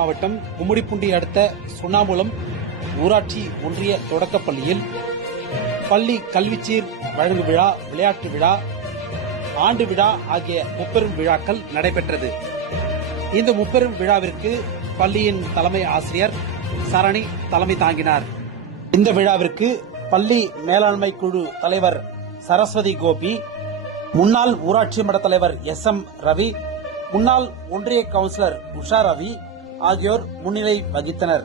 மாவட்டம் கும்மிடிப்பூண்டி அடுத்த சுண்ணாம்புலம் ஊராட்சி ஒன்றிய தொடக்கப்பள்ளியில் பள்ளி கல்விச்சீர் வழங்கு விழா, விளையாட்டு விழா, ஆண்டு விழா ஆகிய முப்பெரும் விழாக்கள் நடைபெற்றது. இந்த முப்பெரும் விழாவிற்கு பள்ளியின் தலைமை ஆசிரியர் சரணி தலைமை தாங்கினார். இந்த விழாவிற்கு பள்ளி மேலாண்மை குழு தலைவர் சரஸ்வதி கோபி, முன்னாள் ஊராட்சி மன்ற தலைவர் SM ரவி, முன்னாள் ஒன்றிய கவுன்சிலர் உஷா ரவி ஆகியோர் முன்னிலை வகித்தனர்.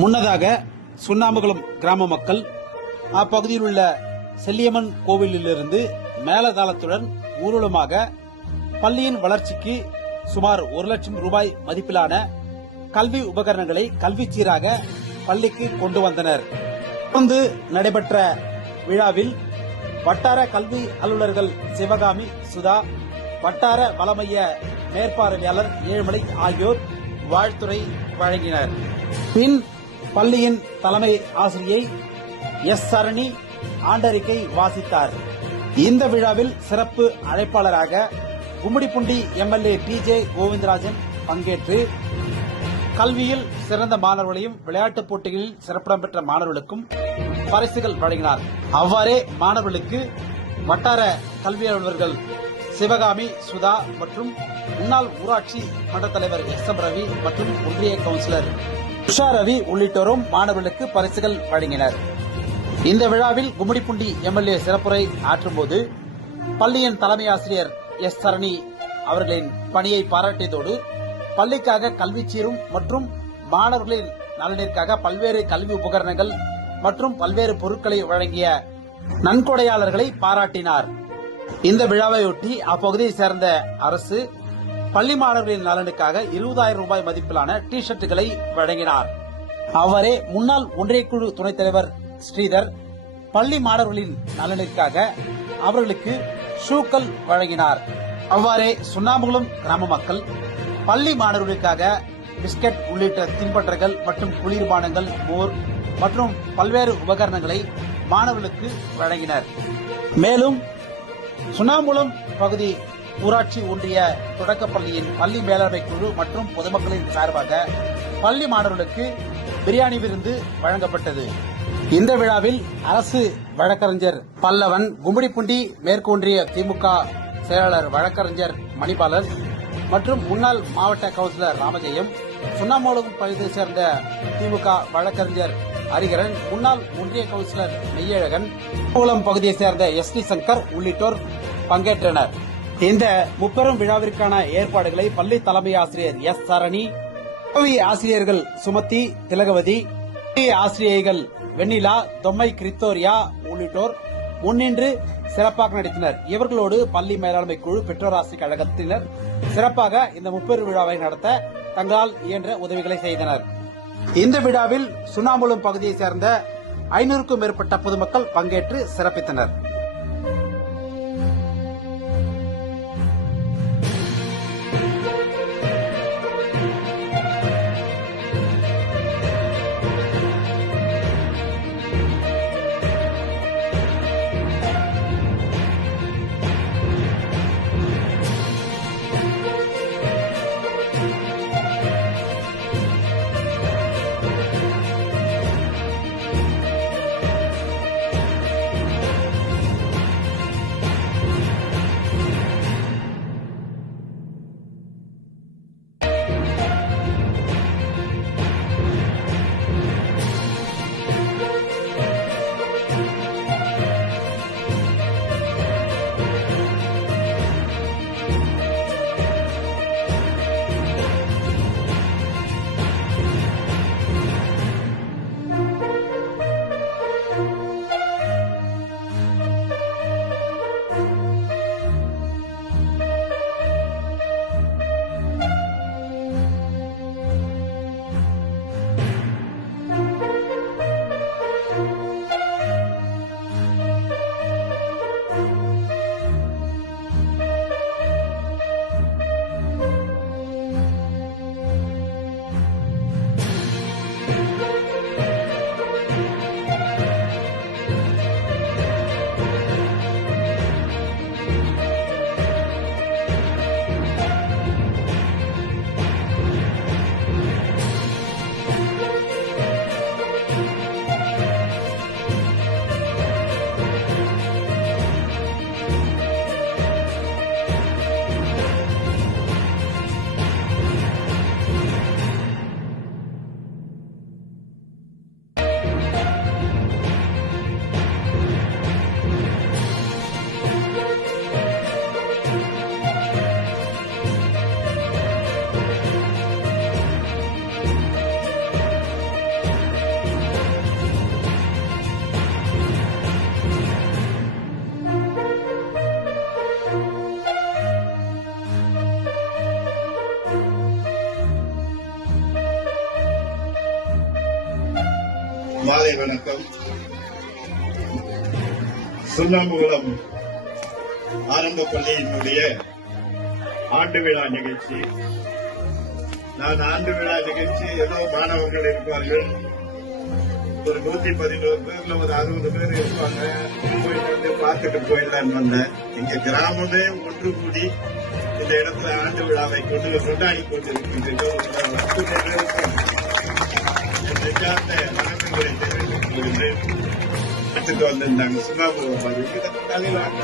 முன்னதாக சுண்ணாம்புகுளம் கிராம மக்கள் அப்பகுதியில் உள்ள செல்லியம்மன் கோவிலிலிருந்து மேலதாளத்துடன் ஊர்வலமாக பள்ளியின் வளர்ச்சிக்கு சுமார் 1 லட்சம் ரூபாய் மதிப்பிலான கல்வி உபகரணங்களை கல்விச்சீராக பள்ளிக்கு கொண்டு வந்தனர். தொடர்ந்து நடைபெற்ற விழாவில் வட்டார கல்வி அலுவலர்கள் சிவகாமி, சுதா, வட்டார வளமைய மேற்பார்வையாளர் ஏழுமலை ஆகியோர் வாழ்த்துரை வழங்கினர். பின் பள்ளியின் தலைமை ஆசிரியை சரணி ஆண்டறிக்கை வாசித்தார். இந்த விழாவில் சிறப்பு அழைப்பாளராக கும்மிடிப்பூண்டி MLA TJ கோவிந்தராஜன் பங்கேற்று கல்வியில் சிறந்த மாணவர்களையும் விளையாட்டுப் போட்டிகளில் சிறப்பிடம் பெற்ற மாணவர்களுக்கும் பரிசுகள் வழங்கினார். அவ்வாறே மாணவர்களுக்கு வட்டார கல்வி அலுவலர்கள் சிவகாமி, சுதா மற்றும் முன்னாள் ஊராட்சி மன்ற தலைவர் SM ரவி மற்றும் ஒன்றிய கவுன்சிலர் உஷா ரவி உள்ளிட்டோரும் மாணவர்களுக்கு பரிசுகள் வழங்கினர். இந்த விழாவில் கும்மிடிப்பூண்டி MLA சிறப்புரை ஆற்றும்போது பள்ளியின் தலைமை ஆசிரியர் சரணி அவர்களின் பணியை பாராட்டியதோடு பள்ளிக்காக கல்விச்சீரும் மற்றும் மாணவர்களின் நலனிற்காக பல்வேறு கல்வி உபகரணங்கள் மற்றும் பல்வேறு பொருட்களை வழங்கிய நன்கொடையாளர்களை பாராட்டினார். இந்த விழாவையொட்டி அப்பகுதியை சேர்ந்த அரசு பள்ளி மாணவர்களின் நலனுக்காக 20,000 ரூபாய் மதிப்பிலான டி-ஷர்ட்டுகளை வழங்கினார். அவ்வாறே முன்னாள் ஒன்றிய குழு துணைத் தலைவர் ஸ்ரீதர் பள்ளி மாணவர்களின் நலனுக்காக அவர்களுக்கு ஷூக்கள் வழங்கினார். அவ்வாறே சுண்ணாம்புகுளம் கிராம மக்கள் பள்ளி மாணவர்களுக்காக பிஸ்கட் உள்ளிட்ட தின்பண்டங்கள் மற்றும் குளிர்பானங்கள், மோர் மற்றும் பல்வேறு உபகரணங்களை மாணவர்களுக்கு வழங்கினர். மேலும் சுண்ணாம்புலம் பகுதி ஊராட்சி ஒன்றிய தொடக்கப்பள்ளியின் பள்ளி மேலாண்மை குழு மற்றும் பொதுமக்களின் சார்பாக பள்ளி மாணவர்களுக்கு பிரியாணி விருந்து வழங்கப்பட்டது. இந்த விழாவில் அரசு வழக்கறிஞர் பல்லவன், கும்மிடிப்பூண்டி மேற்கு ஒன்றிய திமுக செயலாளர் வழக்கறிஞர் மணிபாலன் மற்றும் முன்னாள் மாவட்ட கவுன்சிலர் ராமஜெயம், சுண்ணாம்புலம் பகுதியைச் சேர்ந்த திமுக வழக்கறிஞர் ஹரிகரன், முன்னாள் ஒன்றிய கவுன்சிலர் மெய்யழகன், மூலம் பகுதியைச் சேர்ந்த SD சங்கர் உள்ளிட்டோர் பங்கேற்றனர். இந்த முப்பெரும் விழாவிற்கான ஏற்பாடுகளை பள்ளி தலைமை ஆசிரியர் சரணி, உதவி ஆசிரியர்கள் சுமதி, திலகவதி, ஆசிரியைகள் வெண்ணிலா, தொம்மை, கிரித்தோரியா உள்ளிட்டோர் முன்னின்று சிறப்பாக நடத்தினர். இவர்களோடு பள்ளி மேலாண்மை குழு, பெற்றோர் ஆசிரியர் கழகத்தினர் சிறப்பாக இந்த முப்பெரும் விழாவை நடத்த தங்களால் இயன்ற உதவிகளை செய்தனர். இந்த விழாவில் சுண்ணாம்புலம் பகுதியைச் சேர்ந்த 500க்கும் மேற்பட்ட பொதுமக்கள் பங்கேற்று சிறப்பித்தனர். மாலை வணக்கம். சுண்ணாம்புகுளம் ஆரம்ப பள்ளியினுடைய ஆண்டு விழா நிகழ்ச்சி. நான் ஆண்டு விழா நிகழ்ச்சி ஏதோ மாணவர்கள் இருப்பார்கள், ஒரு 111 பேர்ல ஒரு 60 பேர் இருப்பாங்க, போயிட்டு பார்த்துட்டு போயிடலான்னு வந்தேன். எங்க கிராமமே ஒன்று கூடி இந்த இடத்துல ஆண்டு விழாவை கொண்டாடி கொண்டிருக்கின்றோம். வணக்கங்களை தெரிவித்துக் கொள்கிறேன். வந்திருந்தாங்க சுண்ணாம்பு நான்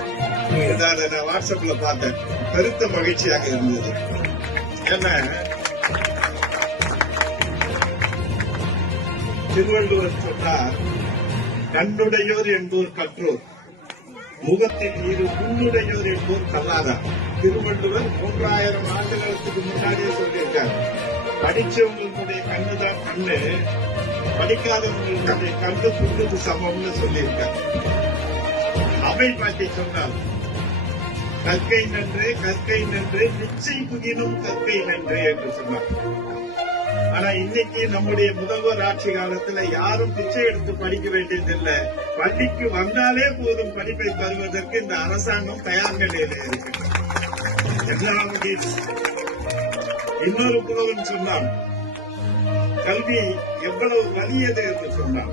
வாட்ஸ்அப்ல பார்த்தேன். பெருத்த மகிழ்ச்சியாக இருந்தது. ஏன்னா திருவள்ளுவர் சொன்னார், கண்ணுடையோர் என்போர் கற்றோர், முகத்தின் மீது புண்ணுடையோர் என்போர் கல்லாதார். திருவள்ளுவர் 3000 ஆண்டுகளுக்கு முன்னாடியே சொல்லியிருக்கார். படிச்சவங்களுடைய கண்ணுதான் கண்ணு, படிக்காதவங்களுடைய கண்ணு புண்ணுக்கு சமம்னு சொல்லியிருக்கார். அவை பாட்டி சொன்னால், கற்கை நன்றே கற்கை நன்றே நிச்சை புகினும் கற்கை நன்றே என்று சொன்னார். ஆனா இன்னைக்கு நம்முடைய முதல்வர் ஆட்சி காலத்துல யாரும் பிச்சை எடுத்து படிக்க வேண்டியதில்லை. பள்ளிக்கு வந்தாலே போதும் படிப்பை தருவதற்கு இந்த அரசாங்கம் தயார் நிலையில இருக்கு. இன்னொரு புலவன் சொன்னான், கல்வி எவ்வளவு வலியது என்று சொன்னான்.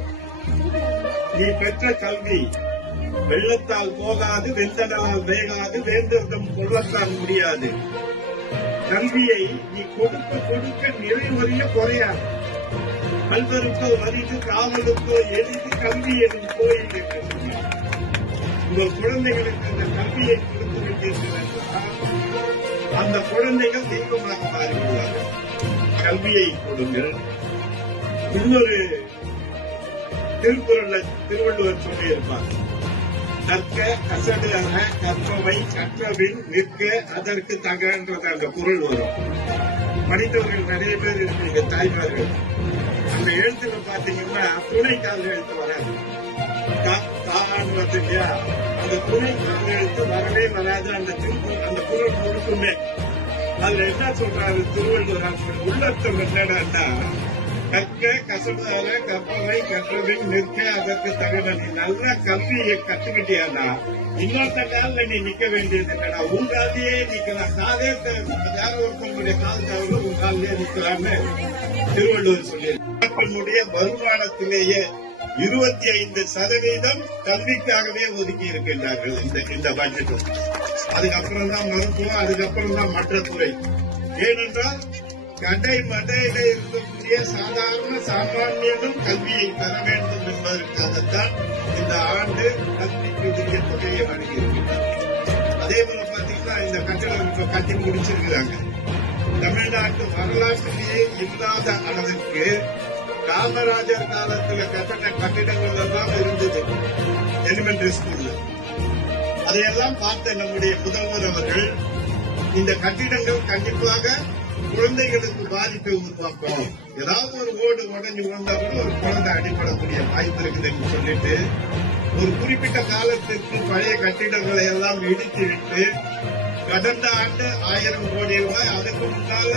நீ பெற்ற கல்வி வெள்ளத்தால் போகாது, வெந்தனால் வேகாது, வேந்தர்தம் கொள்ளத்தால் முடியாது. கல்வியை நீ கொடுக்க கொடுக்க நிறைவறிய குறையாது. கல்வருக்கோ வரிது, காவலுக்கோ எளிது, கல்வி எனும் கோயில் என்று சொன்னார். உங்கள் குழந்தைகளுக்கு அந்த கல்வியை கொடுத்து விட்டீர்கள் என்றால் அந்த குழந்தைகள் தெய்வமாக மாறிவிடுவார்கள். கல்வியை கொடுங்கள். இன்னொரு திருக்குறள்ல திருவள்ளுவர் சொல்லியிருப்பார், கற்க கசடு அல்ல கற்பவை கற்றபின் நிற்க அதற்கு தகன்றது அந்த குறள் வரும். படித்தவர்கள் நிறைய பேர் இருக்கீங்க, தாய்மார்கள். அந்த எழுத்துல பாத்தீங்கன்னா துணைக்கால் எழுத்து வராது, தான் வந்து இல்லையா, அந்த துணைக்கால் எழுத்து வரவே வராது. அந்த குறள் முழுக்குமே அதுல என்ன சொல்றாரு திருவள்ளுவர், உள்ளர்த்தம் என்னன்னா, கற்க கசடால கற்பவை கற்றபின் நிற்க அதற்கு தகுந்த. நீ நல்ல கல்வியை கத்துக்கிட்டியானா இன்னொருத்த காலில் நீ நிக்க வேண்டியது இல்லடா, உன் காலையே நிக்கலாம். காலே யாரோ ஒருத்தவங்களுடைய கால் தவிர உன் காலிலே நிக்கலாம்னு திருவள்ளுவர் சொல்லியிருக்க. வருமானத்திலேயே 25% கல்விக்காகவே ஒதுக்கி இருக்கின்றார்கள் இந்த பட்ஜெட்டும். அதுக்கப்புறம் தான் மருத்துவம், அதுக்கப்புறம் தான் மற்ற துறை. ஏனென்றால் கடை மடையில இருக்கக்கூடிய சாதாரண சாமானியனும் கல்வியை பெற வேண்டும் என்பதற்காகத்தான் இந்த ஆண்டு கல்விக்கு உரிய தொகையை வழங்கியிருக்கிறார். அதே போல பாத்தீங்கன்னா இந்த கட்டடம் இப்ப கட்டி முடிச்சிருக்கிறாங்க. தமிழ்நாட்டு வரலாற்றிலேயே இல்லாத அளவிற்கு காமராஜர் காலத்துல கட்டட கட்டிடங்கள் எல்லாம் இருந்தது எலிமெண்டரி ஸ்கூல்ல. அதையெல்லாம் பார்த்த நம்முடைய முதல்வர் அவர்கள், இந்த கட்டிடங்கள் கண்டிப்பாக குழந்தைகளுக்கு பாதிப்பை உருவாக்கும், ஏதாவது ஒரு ஓடு உடஞ்சி விழுந்தா கூட ஒரு குழந்தை அடிபடக்கூடிய வாய்ப்பு இருக்குதுன்னு சொல்லிட்டு ஒரு குறிப்பிட்ட காலத்திற்கு பழைய கட்டிடங்களை எல்லாம் இடித்து விட்டு கடந்த ஆண்டு 1000 கோடி ரூபாய், அதுக்கு முன்னால